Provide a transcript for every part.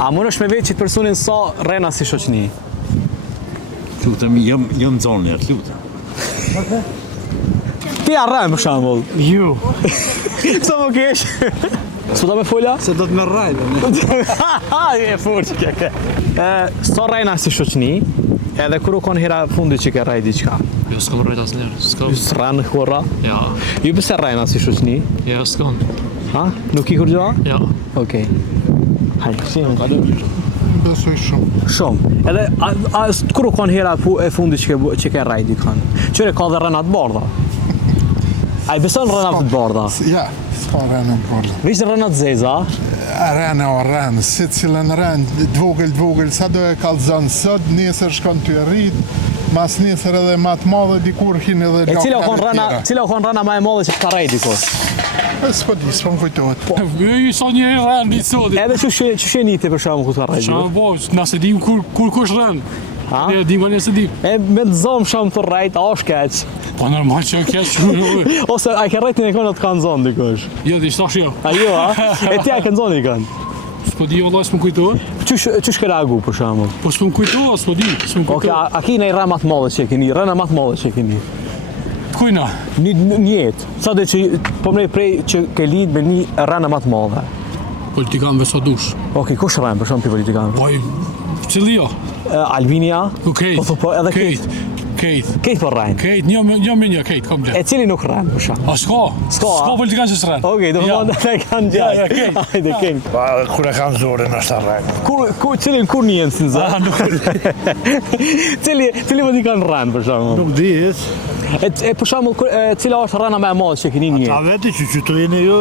A mund është me vetë që të personin sa rena si shoqni? Lutem, jam zonë, lutem. Ti arrem për shambull. Ju. Sa më kesh? Së do me folja? Se do të me rajtë. E furë që ke. Sa rena si shoqni, edhe kur u konë hera fundi që ke rajt diqka? Jo, s'kam rajt asë njerë. Së rranë hora? Ja. Ju pëse rena si shoqni? Ja, s'kam. Ha? Nuk i kur gjua? Ja. Okej. Hajde, si më kalu? Besoj shumë. Shumë. Edhe, kur u konë hera e fundi që ke rajt dikan? Qëre ka dhe renat bardha? A i beson renat të bardha? Ja, s'ka rënë në bardha. Vishë renat zeza? Rënë o rënë, si cilën rënë, dvogël, sa do e kalzën sot, nesër shkon të rritë, mas nesër edhe ma të madhe, dikur hinë edhe E cila u konë rana ma e madhe që ka rejt dikur? S'po di, s'po më kujtohet. I sa një rënë ditë sotit. Edhe që sheniti për shumë ku ka rejt Qa dikur? bo, nëse dim kur kush rënë. Ha? E dim nëse dim. E me të zonë shumë të rejt, a është keq? Po normal që e keq. Ose a ke rejtin e konë të kanë zonë dikush? Jo, dhe ishtash jo. A jo, a? E ti a kanë zonë i kanë? S'po di, vëllaj, s'më kujtohet. Qysh ke reagu për shumë? Po s'më kujtohet, s'po di, s'më Oke, kujtohet. a ki në i rëna matë madhe që keni? Rëna matë madhe që keni? Kujna? Njetë. Sa dhe që po mrej prej që ke lidh me një rëna matë madhe? Politikanëve sa dush. Oke, kush rënë për shumë për politikanë? Po, cili jo? Albinia? Po kejt. Po, edhe Kejt. Kejt për rënë? Kejt, një me një, kejt, kom E blet. cili nuk rënë për shumë? A s'ka? S'ka, a? S'ka politikanë që s'rënë. Okej, do më thonë ne kanë gjallë. Ja, kejt. Hajde, kejt. Kur e kam zorën është arrejnë. Cilin kur një jenë si në Cili më di kanë rënë për shumë? Nuk dihet. E për shumë, cila është rëna me e madhe që keni një? Ta veti që të jeni ju,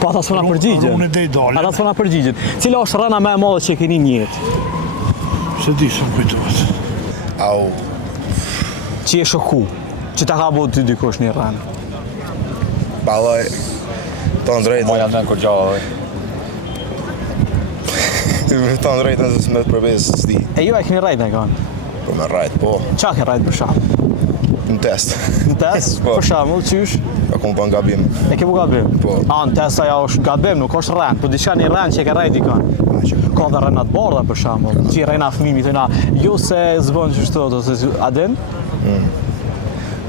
Po ata s'pona përgjigjen. unë e dej dalë. Ata s'pona përgjigjen. Cila është rëna me e madhe që keni një jetë? Se di s'm kujtohet. Au, Që je shoku? Që ta ka bo ty dikush një rënë? baloj, të ndrejtën. Moja në kur gjallë, Të ndrejtën se s'me të përbes s'di. E ju e keni rajt në kanë? Po me rajt, po, Qa ke rajt për shumë? në test. Në test? Po. Për shumë, qysh? A ku më bën gabim. E ke bu gabim? Po. A, në test aja është gabim, nuk është rënë, po diçka një rënë që e ke rajt i kanë. Ka dhe rënat bardha për shumë, që i rejna fëmimi, thëna, jo se zbën që shtot, ose adin?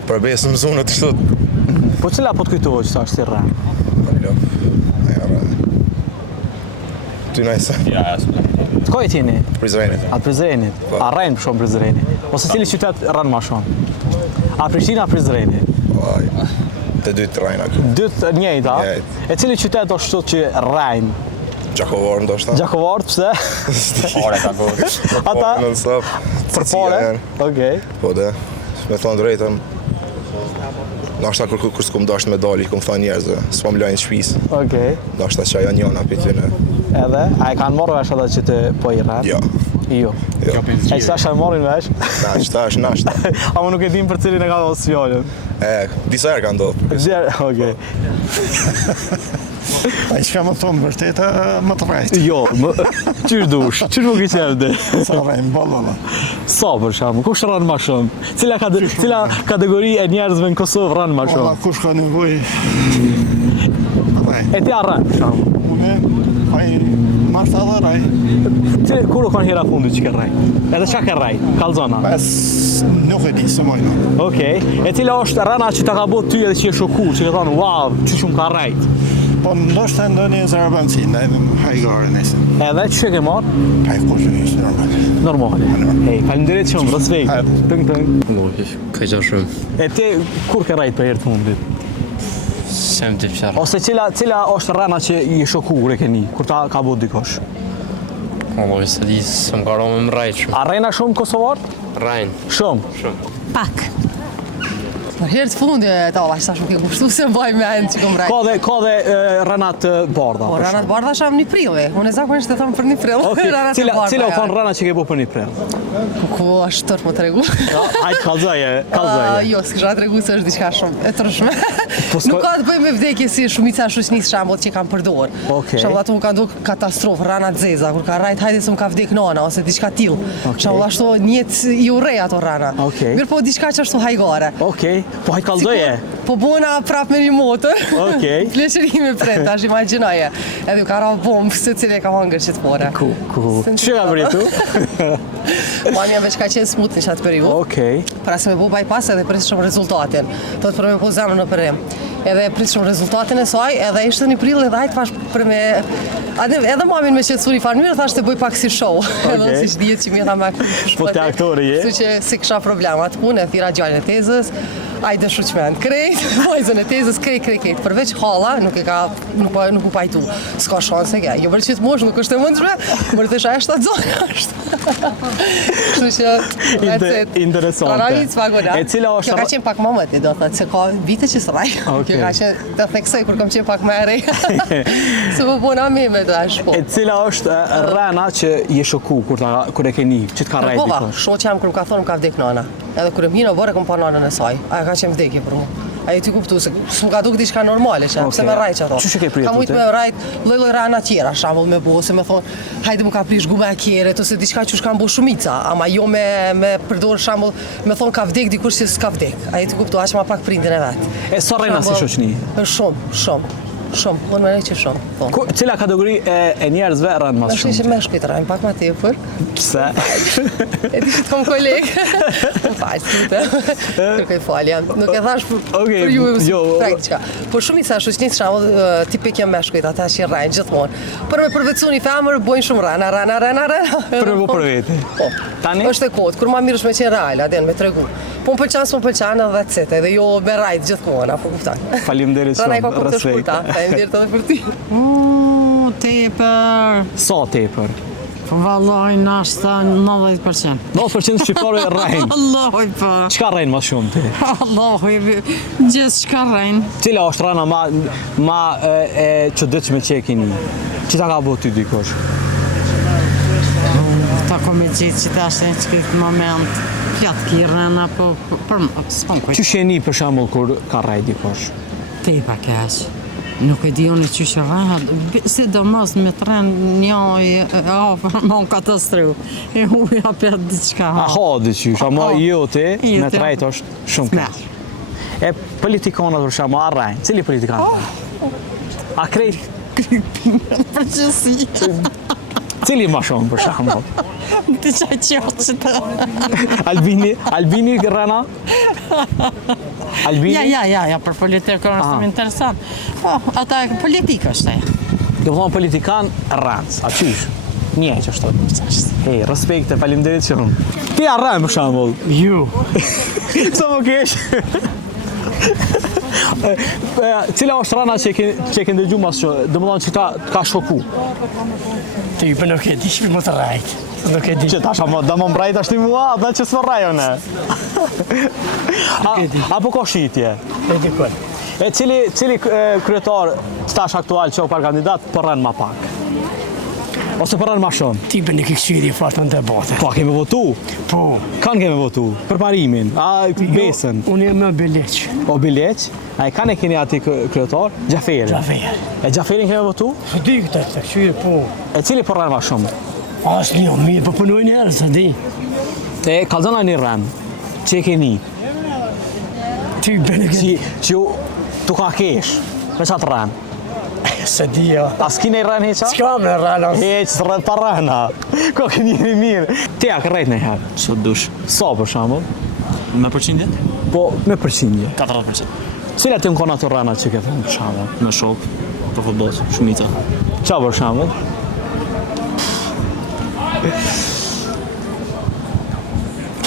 Përbes në zonë të shtot. Po cila po të kujtohet që sa është si rënë? Aja rajt. Ty najse, ja, Të kojë tjeni? Prizrenit. A Prizrenit? Po. A rejnë për shumë Prizreni? Ose cili qytet rënë ma shumë? A Prishtina, a Prizreni? Të dytë rajna këtu. Dytë njëjtë, a? Njëjtë. E cili qytet është shtot që rejnë? Gjakovar ndoshta. Gjakovart, pse? ore ka kohë. Ata? Non stop. Për pare? Okej. Po dhe, me thonë drejtën. Nashta kur s'kom dasht me dali, kom thonë njerëzve, s'pom lajnë shpis. Okej. Nashta që aja njona për tyne. Edhe, a e kanë morë vesh ata që të po i rënë? Jo, Jo. jo. E qëta shë morin vesh? Nashta është nashta. A më nuk e dim për cilin e ka dhosë fjallën. Disa herë ka ndodhë. Gjerë, okej. A i që ka më thonë vërteta, më të rajtë. Jo, qysh dush? Qysh më ki qevde? Sa rajnë, balola. Sa për shamë? Kush rënë ma shumë? Cila kategori e njerëzve në Kosovë rënë ma Ola, shumë? kush ka nevoj? E ti a rënë për shamë? Une, a i marta dhe raj. Kur u kanë hera fundi që ke raj? Edhe qa ke raj? Kalzona? Pas nuk e di se mojnë. Okej. E cila është rëna që ta ka bot ty edhe që je shoku, që ke thonë, wow, që shumë ka rajt? Po ndoshta ndonjë zarabanci, ndaj me hajgare nesën. Edhe që ke marë? Haj kushë njështë normal. Normale. Hej, falimderit shumë, respekt. Tëng. Ka gja shumë. E ti, kur ke rajt për herë të fundit? Sem të fjarë. Ose cila është rëna që i shoku e keni, kur ta ka bot dikosh? Olo, se di, se më ka romë më rajtë shumë. A rejna shumë Kosovartë? Rajnë. Shumë. Pak. Për herë të fundi ta vash tash nuk e kushtu se mbaj me ajnë që kom rajt. Ka dhe rënat bardha. Po rënat bardha sham një prilli. Unë zakonisht e them për një prill. Okej, Rënat e cila bardha. u konë rëna që ke bo për një prill? Ku është tërë më tregu. Hajtë kalzoje. Jo, s'kisha tregu se është diçka shumë e tërshme. Po Nuk ka të bëjë me vdekje si shumica shoqënisë shembull që kanë përdor. Okej. Shembull ato kanë ndodhur katastrofë, rana të zeza, kur ka rajt hajde se më ka vdek nana ose diçka tillë. Shembull ashtu njët i urrej ato rana. Okej. Mirë po diçka që ashtu hajgare. Okej, po hajtë kalzoje. Po bona prap me një motor. Okej. Pleqërimi pret, tash imagjinoje. Edhe u ka ra bombë se cilë e ka hangër që të fore. Ku. Që ka bëri tu? Mami jam veç ka qenë smut në qatë periud. Okej. Pra se me bu bypass edhe prit shumë rezultatin. Thot për me po zemrën në përrim. Edhe prit shumë rezultatin e saj, edhe ishte një prill edhe ajt pash për me... Edhe mamin me qetësu një farë mirë, thash të bëj pak si show. Edhe si që dijet që mi tha me Po te aktori je? Kështu që si kisha problema të punë, e thira gjallën e tezës, ajde shuqmen krejt, vajzën e tezës, krejt. Përveç halla, nuk u pajtu. S'ka shanse ke, jo vërë që të mosh, nuk është e mundshme, mërë të shaj 7 zonë është. Kështu që, Interesante. Ranavic pagona. E cila është... Kjo ka qenë pak më mëti, do thëtë, se ka vite që së raj. Kjo ka qenë të theksoj, kur kam qenë pak më eri. Se po puna me me të ashpo. E cila është rana që je shoku kur e keni, që t'ka rajt Kërkova, dikosh? shoqja më ka thonë më ka vdek nana. Edhe kur e më hinë o bërë, e kom pa nanën e saj. Aja ka qenë vdekje për mu. Aja ti kuptu se s'm ka duk diçka normale që, pse me rajt që ato. Qështë ke pritur Ka mujt me rajt lloj rana tjera, shambull me bo, se me thonë, hajde më ka prish gume e kjeret, ose diçka që shka mbo shumica, ama jo me përdor shambull, me thonë ka vdek dikush që s'ka vdek. Aja ti kuptu, aq ma pak prindin e vetë. E sa rejna si shoqni? Shumë, unë me që shumë. Cila kategori e njerëzve rënë mas Në shumë? shishë me shkujtë rajnë pak ma tepër. Pse? E di që të kom kolegë. Më falë, s'kute. Kërkoj falja. Nuk e thash për ju e mësë prajtë qka. Po shumë i sa shoqni të shamë, tipik jem me shkujtë, ata që i rajnë gjithmonë. Për me përvecu një femër, bojnë shumë rana. Për me bo për veti. Po, është e kodë, kur ma mirë është me qenë rajla, den, me tregu. Po më pëlqanë, s'më pëlqanë edhe të sete, edhe jo me rajtë gjithmonë, apo kuptan. Faleminderit shumë, respekt. Faleminderit edhe për ti. Tepër. Sa tepër? Po vallaj nashta 90%. 90% shqiptarëve rajnë. Alloj po. Çka rajnë mas shumë ti? Alloj, gjithçka rajnë. Cila është rana ma e çuditshme që e keni? Që ta ka bëu ty dikush? Ta komi gjithë që ta është në këtë moment. Pjatë ki rana, po për më, s'pon kujtë. Qysh jeni për shembull kur ka rajt dikush? Tepa keq. Nuk e di unë që që rrahat, sidomos me të rënë një afër më në katastru. E huja për diçka. A ha diqysh, ama jo ti, me të rajt është shumë keq. E politikanët për shembull, a rajnë? Cili politikan rajnë? A krejt? Përgjësi. Cili ma shumë për shembull? Të qaj qoqë që të... Albini rana? Albini? Ja, për politikën është më interesant. Po, ata politika është e. Kjo thonë politikan rënës, a qysh? Një që është të. Hej, respekte, faleminderit shumë. Ti a rënë për shembull? Ju. Sa më kesh? Cila është rana që e ke ndëgju mas që, dhe më thonë që ka shoku? Ti për nuk e di shpi më të rajtë. Nuk e di. Që tash da më mbrajt ashtë i mua, dhe që s'më rajone. Apo ka shitje? E di kërë. E cili kryetar stash aktual që o par kandidat për rënë ma pak? Ose për rënë ma shumë? Ti për një këkëshiri fatë në debate. Po, kemi votu? Po. Kanë kemi votu? Për parimin? A besën? Unë e me Bileq. O Bileq? A e kanë e keni ati kryetar? Gjaferi? Gjaferi. E Gjaferin kemi votu? Së di këta këkëshiri, po. E cili për rënë ma shumë? Asë një, mirë, për përnoj njerë, së di. E kalzona një rënë, që e keni? Ti për një këtë. Që tu ka kesh, me qatë rënë? Se di, ja. A s'kine i rënë heqa? S'kam në rënë. Heq, s'rënë pa rëna. Ko ke njëri mirë. Ti a kërrejt në herë? Që dush. Sa për shambull? Me përqindjet? Po, me përqindje. 40%. Cila ti më kona të rëna që ke thënë për shambull? Me shok, për futbol, shumica. Qa për shambull?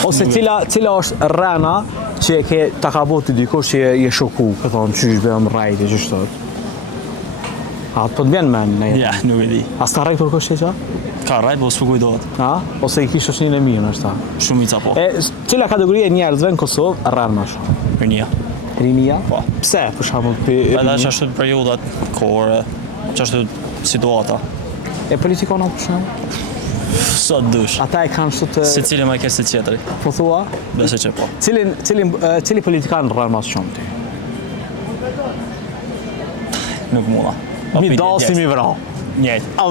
Ose cila është rëna që ta ka botë të dikush që je shoku, për thonë qysh be më rajti, që shtot? A të të bjen men? Ja, nuk e di. A s'ka rajt për kështë që qa? Ka rajt, po s'pu kujdohet. Ose i kishë është një në mirë në shta? Shumica po. E cila kategorie njerëzve në Kosovë rënë më shumë? Rinia. Rinia? Po. Pse, për shambull, për Edhe që ashtu periudat, kohore, që ashtu situata. E politikonat për shambull? Sot dush. Ata e kanë shtu të... Se cili ma kërë si tjetëri. Po thua? Bese që po. Cili politikan rënë mas shumë ti? Nuk mula. Mi dalë si mi vra. Njejt. A